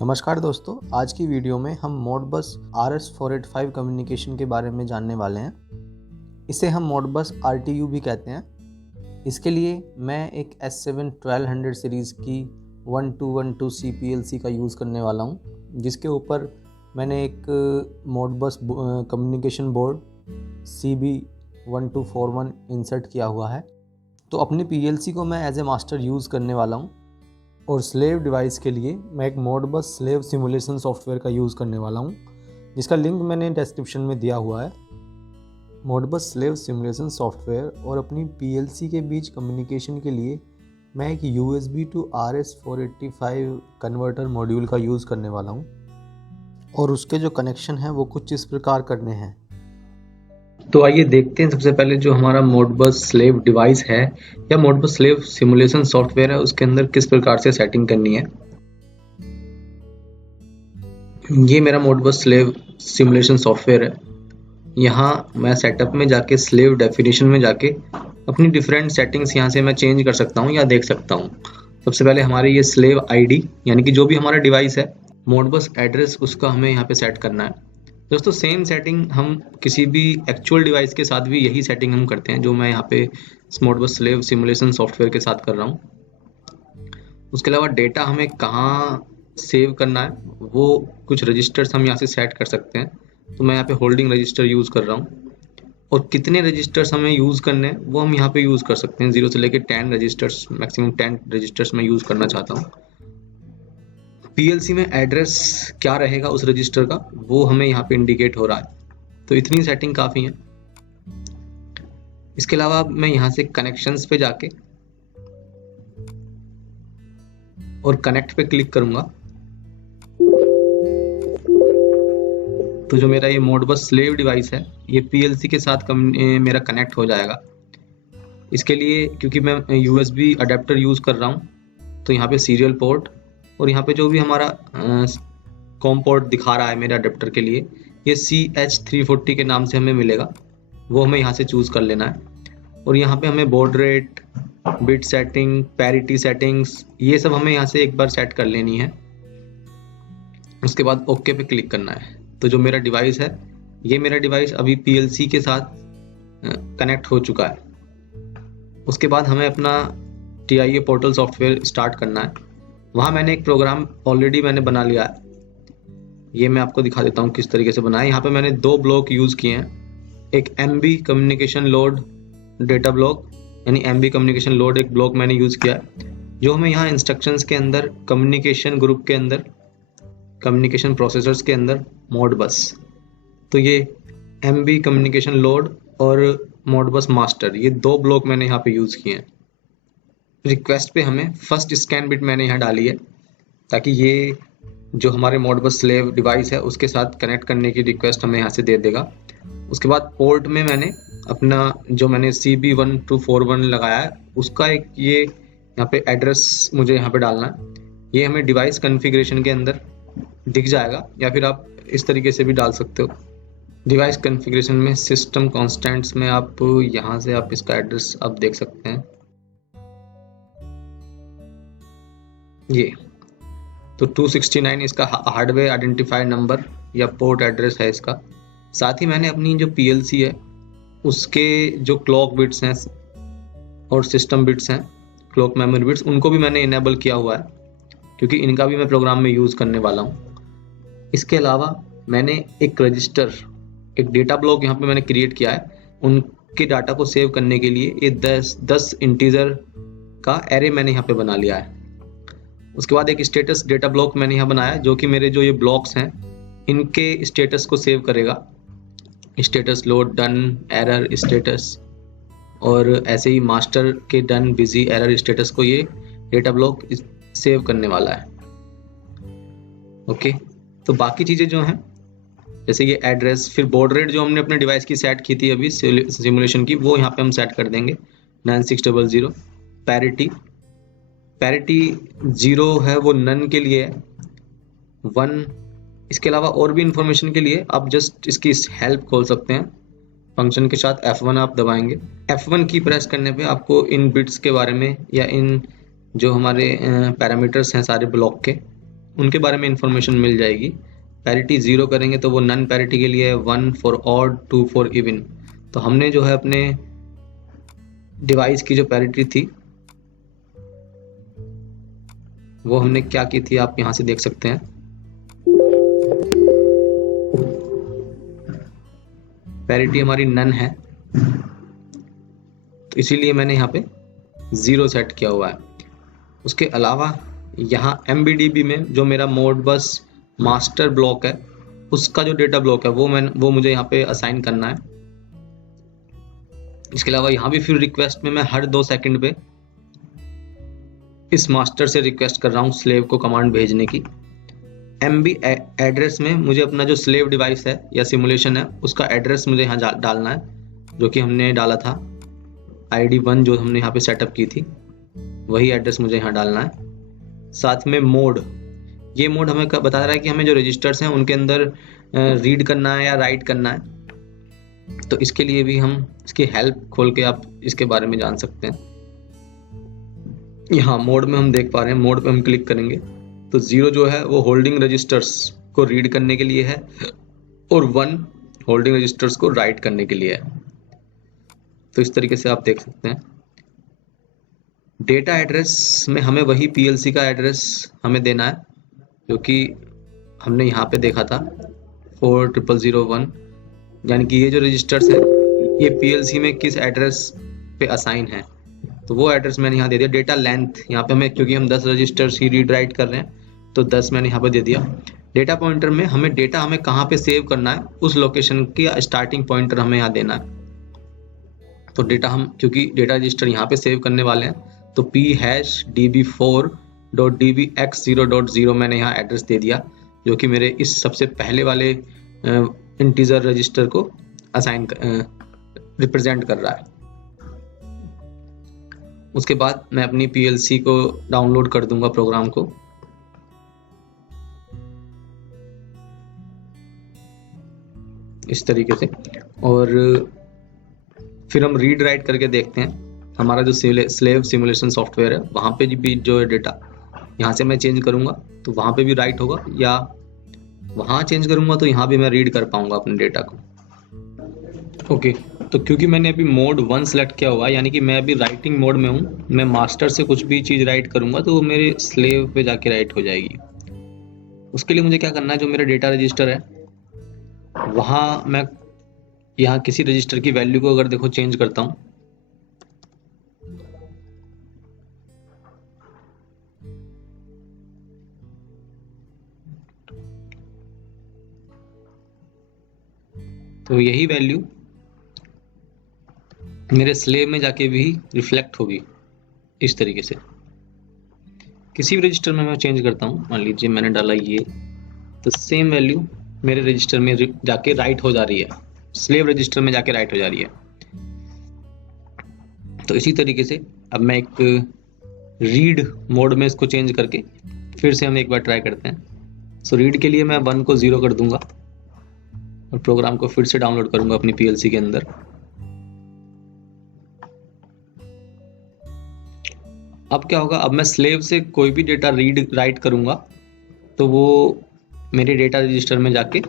नमस्कार दोस्तों, आज की वीडियो में हम मोडबस RS485 कम्युनिकेशन के बारे में जानने वाले हैं। इसे हम मोडबस RTU भी कहते हैं। इसके लिए मैं एक S7 1200 सीरीज़ की 1212C PLC का यूज़ करने वाला हूं, जिसके ऊपर मैंने एक Modbus communication board CB1241 insert किया हुआ है। तो अपनी PLC को मैं एज ए मास्टर यूज़ करने वाला हूं और स्लेव डिवाइस के लिए मैं एक मोडबस स्लेव सिमुलेशन सॉफ्टवेयर का यूज़ करने वाला हूं, जिसका लिंक मैंने डिस्क्रिप्शन में दिया हुआ है। मोडबस स्लेव सिमुलेशन सॉफ्टवेयर और अपनी PLC के बीच कम्युनिकेशन के लिए मैं एक USB to RS485 converter module का यूज़ करने वाला हूं और उसके जो कनेक्शन हैं वो कुछ इस प्रकार करने हैं। तो आइए देखते हैं सबसे पहले जो हमारा मोडबस स्लेव डिवाइस है या मोडबस स्लेव सिमुलेशन सॉफ्टवेयर है उसके अंदर किस प्रकार से सेटिंग करनी है। ये मेरा मोडबस स्लेव सिमुलेशन सॉफ्टवेयर है। यहाँ मैं सेटअप में जाके स्लेव डेफिनेशन में जाके अपनी डिफरेंट सेटिंग्स यहाँ से मैं चेंज कर सकता हूँ या देख सकता हूँ। सबसे पहले हमारे ये स्लेव आईडी यानी कि जो भी हमारा डिवाइस है, मोडबस एड्रेस उसका हमें यहाँ पे सेट करना है। दोस्तों सेम सेटिंग हम किसी भी एक्चुअल डिवाइस के साथ भी यही सेटिंग हम करते हैं जो मैं यहाँ पे मोडबस स्लेव सिमुलेशन सॉफ्टवेयर के साथ कर रहा हूँ। उसके अलावा डेटा हमें कहाँ सेव करना है वो कुछ रजिस्टर्स हम यहाँ से सेट कर सकते हैं। तो मैं यहाँ पे होल्डिंग रजिस्टर यूज़ कर रहा हूँ और कितने रजिस्टर्स हमें यूज़ करने हैं वो हम यहाँ पे यूज़ कर सकते हैं। 0 से लेके 10 रजिस्टर्स, मैक्सिमम 10 रजिस्टर्स मैं यूज़ करना चाहता हूँ। PLC में एड्रेस क्या रहेगा उस रजिस्टर का वो हमें यहाँ पे इंडिकेट हो रहा है। तो इतनी सेटिंग काफ़ी है। इसके अलावा मैं यहाँ से कनेक्शंस पे जाके और कनेक्ट पे क्लिक करूंगा तो जो मेरा ये मोडबस स्लेव डिवाइस है ये PLC के साथ मेरा कनेक्ट हो जाएगा। इसके लिए क्योंकि मैं USB अडेप्टर यूज़ कर रहा हूँ तो यहाँ पे सीरियल पोर्ट और यहाँ पे जो भी हमारा कॉम पोर्ट दिखा रहा है मेरे अडेप्टर के लिए ये CH340 के नाम से हमें मिलेगा, वो हमें यहाँ से चूज़ कर लेना है। और यहाँ पे हमें baud rate, bit setting, parity settings ये सब हमें यहाँ से एक बार सेट कर लेनी है। उसके बाद ओके पे क्लिक करना है। तो जो मेरा डिवाइस है ये मेरा डिवाइस अभी PLC के साथ कनेक्ट हो चुका है। उसके बाद हमें अपना TIA पोर्टल सॉफ्टवेयर स्टार्ट करना है। वहाँ मैंने एक प्रोग्राम ऑलरेडी मैंने बना लिया है, ये मैं आपको दिखा देता हूँ किस तरीके से बनाया। यहाँ पे मैंने 2 ब्लॉक यूज़ किए हैं, एक MB communication load data block यानी MB कम्युनिकेशन लोड एक ब्लॉक मैंने यूज़ किया है जो हमें यहाँ इंस्ट्रक्शंस के अंदर कम्युनिकेशन ग्रुप के अंदर कम्युनिकेशन प्रोसेसर्स के अंदर मोडबस, तो ये MB कम्युनिकेशन लोड और मोडबस मास्टर ये 2 ब्लॉक मैंने यहाँ पे यूज़ किए हैं। रिक्वेस्ट पे हमें फर्स्ट स्कैन बिट मैंने यहाँ डाली है ताकि ये जो हमारे मोडबस स्लेव डिवाइस है उसके साथ कनेक्ट करने की रिक्वेस्ट हमें यहाँ से दे देगा। उसके बाद पोर्ट में मैंने अपना जो मैंने CB1241 लगाया है उसका एक ये यहाँ पे एड्रेस मुझे यहाँ पे डालना है। ये हमें डिवाइस कॉन्फ़िगरेशन के अंदर दिख जाएगा या फिर आप इस तरीके से भी डाल सकते हो। डिवाइस कॉन्फ़िगरेशन में सिस्टम कॉन्स्टेंट्स में आप यहाँ से आप इसका एड्रेस आप देख सकते हैं। ये तो 269 इसका हार्डवेयर आइडेंटिफायर नंबर या पोर्ट एड्रेस है इसका। साथ ही मैंने अपनी जो PLC है उसके जो क्लॉक बिट्स हैं और सिस्टम बिट्स हैं, क्लॉक मेमोरी बिट्स, उनको भी मैंने इनेबल किया हुआ है क्योंकि इनका भी मैं प्रोग्राम में यूज़ करने वाला हूँ। इसके अलावा मैंने एक रजिस्टर, एक डेटा ब्लॉक यहाँ पे मैंने क्रिएट किया है। उनके डाटा को सेव करने के लिए ये 10 इंटीजर का एरे मैंने यहाँ पे बना लिया है। उसके बाद एक स्टेटस डेटा ब्लॉक मैंने यहाँ बनाया है जो कि मेरे जो ये ब्लॉक्स हैं इनके स्टेटस को सेव करेगा, status load, done, error status, और ऐसे ही मास्टर के डन, बिजी, एरर स्टेटस को ये डेटा ब्लॉक सेव करने वाला है। ओके, तो बाकी चीज़ें जो हैं जैसे ये एड्रेस, फिर बॉड रेट जो हमने अपने डिवाइस की सेट की थी अभी सिमुलेशन की वो यहाँ पे हम सेट कर देंगे 9600। पैरिटी 0 है वो नन के लिए है, 1। इसके अलावा और भी इंफॉर्मेशन के लिए आप जस्ट इसकी हेल्प खोल सकते हैं फंक्शन के साथ F1 आप दबाएंगे। F1 की प्रेस करने पे आपको इन बिट्स के बारे में या इन जो हमारे पैरामीटर्स हैं सारे ब्लॉक के उनके बारे में इंफॉर्मेशन मिल जाएगी। पैरिटी 0 करेंगे तो वो नन पैरिटी के लिए है, 1 फॉर ऑड, 2 फॉर इवन। तो हमने जो है अपने डिवाइस की जो पैरिटी थी वो हमने क्या की थी, आप यहाँ से देख सकते हैं। पैरिटी हमारी नन है, तो इसीलिए मैंने यहाँ पे 0 सेट किया हुआ है। उसके अलावा यहाँ MBDB में जो मेरा मोडबस मास्टर ब्लॉक है उसका जो डेटा ब्लॉक है वो मुझे यहाँ पे असाइन करना है। इसके अलावा यहाँ भी फिर रिक्वेस्ट में मैं हर 2 सेकंड पे इस मास्टर से रिक्वेस्ट कर रहा हूँ स्लेव को कमांड भेजने की। MB एड्रेस में मुझे अपना जो स्लेव डिवाइस है या सिमुलेशन है उसका एड्रेस मुझे यहाँ डालना है, जो कि हमने डाला था ID1 जो हमने यहाँ पे सेटअप की थी, वही एड्रेस मुझे यहाँ डालना है। साथ में मोड, ये मोड हमें बता रहा है कि हमें जो रजिस्टर्स हैं उनके अंदर रीड करना है या राइट करना है। तो इसके लिए भी हम इसकी हेल्प खोल के आप इसके बारे में जान सकते हैं। यहाँ मोड में हम देख पा रहे हैं, मोड पे हम क्लिक करेंगे तो 0 जो है वो होल्डिंग रजिस्टर्स को रीड करने के लिए है और 1 होल्डिंग रजिस्टर्स को राइट करने के लिए है। तो इस तरीके से आप देख सकते हैं। डेटा एड्रेस में हमें वही PLC का एड्रेस हमें देना है जो कि हमने यहाँ पे देखा था 4001, यानी कि ये जो रजिस्टर्स है ये PLC में किस एड्रेस पे असाइन है, तो वो एड्रेस मैंने यहाँ दे दिया। डेटा लेंथ यहाँ पे हमें, क्योंकि हम 10 रजिस्टर्स ही रीड राइट कर रहे हैं तो 10 मैंने यहाँ पे दे दिया। डेटा पॉइंटर में हमें डेटा हमें कहाँ पे सेव करना है उस लोकेशन की स्टार्टिंग पॉइंटर हमें यहाँ देना है। तो डेटा हम, क्योंकि डेटा रजिस्टर यहाँ पे सेव करने वाले हैं तो p#db4.dbx0.0 मैंने यहाँ एड्रेस दे दिया, जो कि मेरे इस सबसे पहले वाले इंटीजर रजिस्टर को असाइन रिप्रेजेंट कर रहा है। उसके बाद मैं अपनी PLC को डाउनलोड कर दूंगा प्रोग्राम को। इस तरीके से, और फिर हम रीड राइट करके देखते हैं हमारा जो स्लेव सिमुलेशन सॉफ्टवेयर है वहाँ पे भी जो है डेटा यहाँ से मैं चेंज करूँगा तो वहाँ पे भी राइट होगा, या वहाँ चेंज करूँगा तो यहाँ भी मैं रीड कर पाऊँगा अपने डेटा को। ओके, तो क्योंकि मैंने अभी मोड 1 सेलेक्ट किया हुआ है, यानी कि मैं अभी राइटिंग मोड में हूँ, मैं मास्टर से कुछ भी चीज़ राइट करूँगा तो वो मेरे स्लेव पे जाके राइट हो जाएगी। उसके लिए मुझे क्या करना है, जो मेरा डेटा रजिस्टर है वहाँ मैं यहाँ किसी रजिस्टर की वैल्यू को अगर देखो चेंज करता हूँ तो यही वैल्यू मेरे स्लेव में जाके भी रिफ्लेक्ट होगी। इस तरीके से किसी भी रजिस्टर में मैं चेंज करता हूँ, मान लीजिए मैंने डाला ये, तो सेम वैल्यू मेरे रजिस्टर में जाके राइट हो जा रही है, स्लेव रजिस्टर में जाके राइट हो जा रही है। तो इसी तरीके से अब मैं एक रीड मोड में इसको चेंज करके फिर से हम एक बार ट्राई करते हैं। सो रीड के लिए मैं 1 को 0 कर दूंगा और प्रोग्राम को फिर से डाउनलोड करूंगा अपनी PLC के अंदर। अब क्या होगा, अब मैं स्लेव से कोई भी डेटा रीड राइट करूंगा तो वो मेरे डेटा रजिस्टर में जाके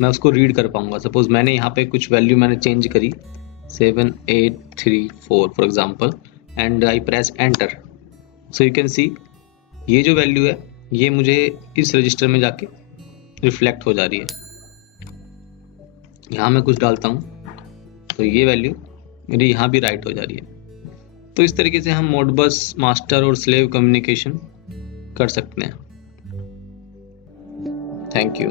मैं उसको रीड कर पाऊंगा। सपोज मैंने यहाँ पे कुछ वैल्यू मैंने चेंज करी 7834 for example and I press enter, so you can see ये जो वैल्यू है ये मुझे इस रजिस्टर में जाके रिफ्लेक्ट हो जा रही है। यहाँ मैं कुछ डालता हूँ तो ये वैल्यू मेरी यहाँ भी राइट हो जा रही है। तो इस तरीके से हम मोडबस मास्टर और स्लेव कम्युनिकेशन कर सकते हैं। Thank you.